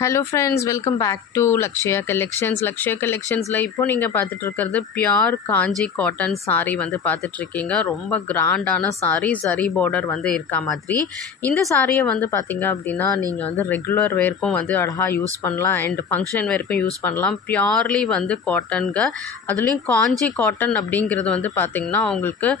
Hello friends, welcome back to Lakshya Collections. Lakshya Collectionsல இப்போ நீங்கள் பார்த்துட்டு இருக்கிறது பியூர் காஞ்சி காட்டன் சாரீ வந்து பார்த்துட்டு இருக்கீங்க. ரொம்ப கிராண்டான சாரீ, சரி பார்டர் வந்து இருக்கா மாதிரி. இந்த சாரியை வந்து பார்த்தீங்க அப்படின்னா நீங்கள் வந்து ரெகுலர் வேர்க்கும் வந்து அழகாக யூஸ் பண்ணலாம் அண்ட் ஃபங்க்ஷன் வேர்க்கும் யூஸ் பண்ணலாம். பியூர்லி வந்து காட்டனுங்க, அதுலேயும் காஞ்சி காட்டன் அப்படிங்கிறது வந்து பார்த்திங்கன்னா உங்களுக்கு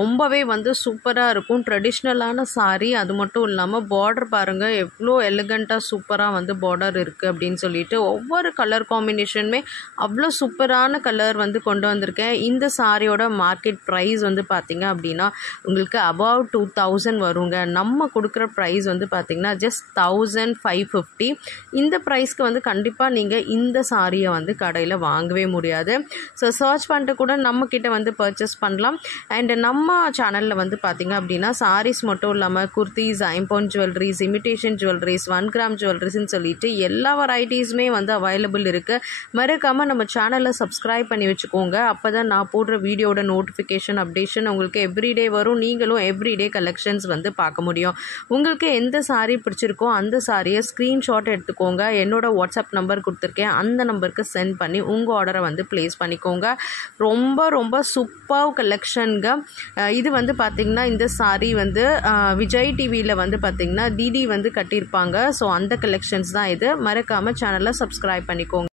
ரொம்பவே வந்து சூப்பராக இருக்கும். ட்ரெடிஷ்னலான சாரீ, அது மட்டும் இல்லாமல் பார்டர் பாருங்கள் எவ்வளோ எலிகண்ட்டாக சூப்பராக வந்து பார்டர் இருக்குது அப்படின்னு சொல்லிட்டு ஒவ்வொரு கலர் காம்பினேஷனுமே அவ்வளோ சூப்பரான கலர் வந்து கொண்டு வந்திருக்கேன். இந்த சாரியோட மார்க்கெட் ப்ரைஸ் வந்து பார்த்திங்க அப்படின்னா உங்களுக்கு அபவ் 2000 வருங்க. நம்ம கொடுக்குற ப்ரைஸ் வந்து பார்த்திங்கன்னா ஜஸ்ட் 1550. இந்த ப்ரைஸ்க்கு வந்து கண்டிப்பாக நீங்கள் இந்த சாரியை வந்து கடையில் வாங்கவே முடியாது. ஸோ சர்ச் பண்ணிட்டு கூட நம்மக்கிட்ட வந்து பர்ச்சேஸ் பண்ணலாம். அண்ட் நம்ம சேனலில் வந்து பார்த்திங்க அப்படின்னா சாரீஸ் மட்டும் இல்லாமல் குர்த்திஸ், ஐம்பொன் ஜுவல்லரிஸ், இமிட்டேஷன் ஜுவல்லரிஸ், 1 கிராம் ஜுவல்லரிஸ்ன்னு சொல்லிட்டு எல்லா வெரைட்டிஸுமே வந்து அவைலபிள் இருக்குது. மறக்காமல் நம்ம சேனலை சப்ஸ்கிரைப் பண்ணி வச்சுக்கோங்க. அப்போ தான் நான் போடுற வீடியோட நோட்டிஃபிகேஷன் அப்டேஷன் உங்களுக்கு எவ்ரிடே வரும். நீங்களும் எவ்ரிடே கலெக்ஷன்ஸ் வந்து பார்க்க முடியும். உங்களுக்கு எந்த சாரீ பிடிச்சிருக்கோ அந்த சாரியை ஸ்க்ரீன்ஷாட் எடுத்துக்கோங்க. என்னோட வாட்ஸ்அப் நம்பர் கொடுத்துருக்கேன், அந்த நம்பருக்கு சென்ட் பண்ணி உங்கள் ஆர்டரை வந்து ப்ளேஸ் பண்ணிக்கோங்க. ரொம்ப ரொம்ப சூப்பர் கலெக்ஷனுங்க. இது வந்து பார்த்திங்கன்னா இந்த சாரீ வந்து விஜய் டிவியில் வந்து பார்த்திங்கன்னா டிடி வந்து கட்டியிருப்பாங்க. ஸோ அந்த கலெக்ஷன்ஸ் தான் இது. மறக்காமல் சேனலை சப்ஸ்கிரைப் பண்ணிக்கோங்க.